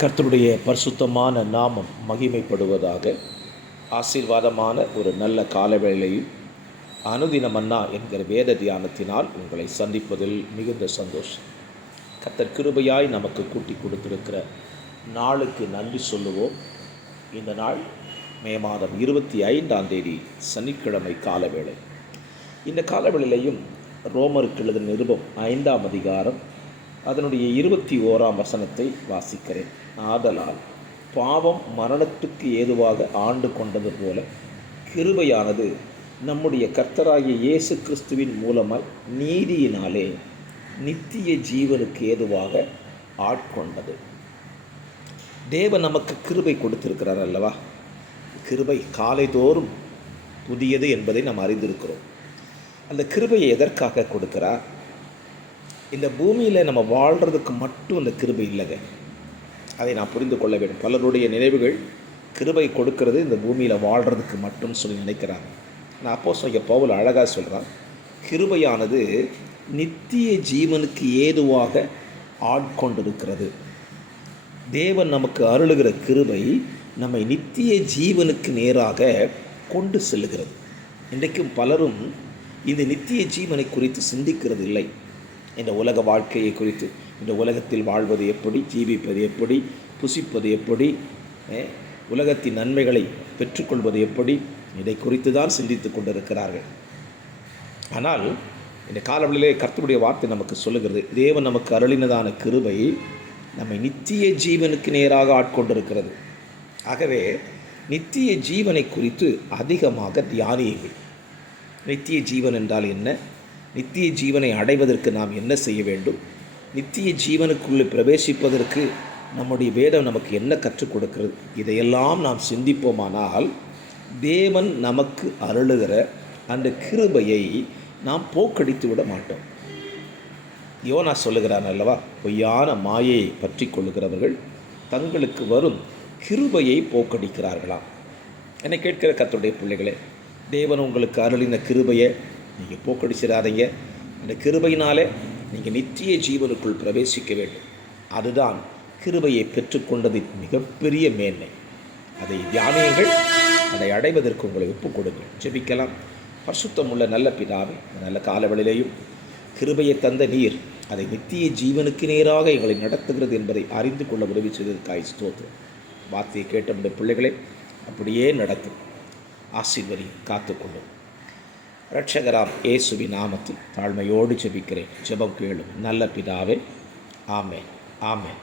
கர்த்தருடைய பரிசுத்தமான நாமம் மகிமைப்படுவதாக. ஆசீர்வாதமான ஒரு நல்ல காலவேளையில் அனுதின மன்னா என்கிற வேத தியானத்தினால் உங்களை சந்திப்பதில் மிகுந்த சந்தோஷம். கர்த்தர் கிருபையாய் நமக்கு கூட்டி கொடுத்திருக்கிற நாளுக்கு நன்றி சொல்லுவோம். இந்த நாள் மே மாதம் 25ஆம் தேதி சனிக்கிழமை காலவேளை. இந்த காலவேளையிலையும் ரோமருக்கு எழுதின நிருபம் 5ஆம் அதிகாரம் அதனுடைய 21ஆம் வசனத்தை வாசிக்கிறேன். ஆதலால் பாவம் மரணத்துக்கு ஏதுவாக ஆண்டு கொண்டது போல கிருபையானது நம்முடைய கர்த்தராகிய இயேசு கிறிஸ்துவின் மூலமாய் நீதியினாலே நித்திய ஜீவனுக்கு ஏதுவாக ஆட்கொண்டது. தேவன் நமக்கு கிருபை கொடுத்திருக்கிறார் அல்லவா? கிருபை காலைதோறும் புதியது என்பதை நாம் அறிந்திருக்கிறோம். அந்த கிருபையை எதற்காக கொடுக்கிறார்? இந்த பூமியில் நம்ம வாழ்கிறதுக்கு மட்டும் அந்த கிருபை இல்லைங்க. அதை நான் புரிந்து கொள்ள வேண்டும். பலருடைய நினைவுகள் கிருபை கொடுக்கறது இந்த பூமியில் வாழ்கிறதுக்கு மட்டும் சொல்லி நினைக்கிறாங்க. நான் அப்போஸ்தலன் பவுல் அழகாக சொல்கிறான், கிருபையானது நித்திய ஜீவனுக்கு ஏதுவாக ஆட்கொண்டிருக்கிறது. தேவன் நமக்கு அருளுகிற கிருபை நம்மை நித்திய ஜீவனுக்கு நேராக கொண்டு செல்லுகிறது. இன்றைக்கும் பலரும் இந்த நித்திய ஜீவனை குறித்து சிந்திக்கிறது இல்லை. இந்த உலக வாழ்க்கையை குறித்து, இந்த உலகத்தில் வாழ்வது எப்படி, ஜீவிப்பது எப்படி, புசிப்பது எப்படி, உலகத்தின் நன்மைகளை பெற்றுக்கொள்வது எப்படி, இதை குறித்து தான் சிந்தித்து கொண்டிருக்கிறார்கள். ஆனால் இந்த காலவெளியிலே கர்த்தருடைய வார்த்தை நமக்கு சொல்லுகிறது, தேவன் நமக்கு அருளினதான கிருபை நம்மை நித்திய ஜீவனுக்கு நேராக ஆட்கொண்டிருக்கிறது. ஆகவே நித்திய ஜீவனை குறித்து அதிகமாக தியானியுங்கள். நித்திய ஜீவன் என்றால் என்ன? நித்திய ஜீவனை அடைவதற்கு நாம் என்ன செய்ய வேண்டும்? நித்திய ஜீவனுக்குள்ளே பிரவேசிப்பதற்கு நம்முடைய வேதம் நமக்கு என்ன கற்றுக் கொடுக்கிறது? இதையெல்லாம் நாம் சிந்திப்போமானால் தேவன் நமக்கு அருளுகிற அந்த கிருபையை நாம் போக்கடித்து விட மாட்டோம். யோனா சொல்லுகிறான் அல்லவா, பொய்யான மாயையை பற்றி கொள்ளுகிறவர்கள் தங்களுக்கு வரும் கிருபையை போக்கடிக்கிறார்களாம். என்னை கேட்கிற கர்த்தருடைய பிள்ளைகளே, தேவன் உங்களுக்கு அருளின கிருபையை நீங்கள் போக்கடிச்சிடாதீங்க. அந்த கிருபையினாலே நீங்கள் நித்திய ஜீவனுக்குள் பிரவேசிக்க வேண்டும். அதுதான் கிருபையை பெற்றுக்கொண்டதின் மிகப்பெரிய மேன்மை. அதை தியானியுங்கள். அதை அடைவதற்கு உங்களை ஒப்புக் கொடுங்கள். ஜெபிக்கலாம். பரிசுத்தமுள்ள நல்ல பிதாவே, நல்ல காலவெளியிலேயும் கிருபையை தந்த நீர் அதை நித்திய ஜீவனுக்கு நேராக எங்களை நடத்துகிறது என்பதை அறிந்து கொள்ள உதவி செய்ததற்காய் ஸ்தோத்திரம். வார்த்தையை கேட்ட நம்முடைய பிள்ளைகளை அப்படியே நடத்தும். ஆசீர்வதி காத்துக்கொள்ளும். இரட்சகராம் இயேசுவின் நாமத்தில் தாழ்மையோடு ஜெபிக்கிறேன். ஜெபம் கேளும் நல்ல பிதாவே. ஆமென், ஆமென்.